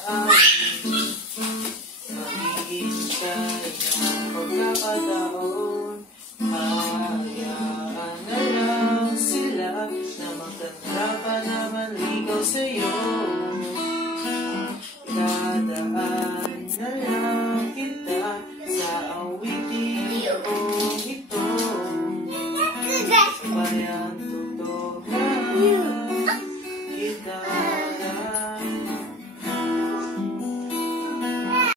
dadaan. Maghihintay ng pagkakataon. Hayaan na lang sila na magtatrapan na manligaw sa'yo. Dadaan na lang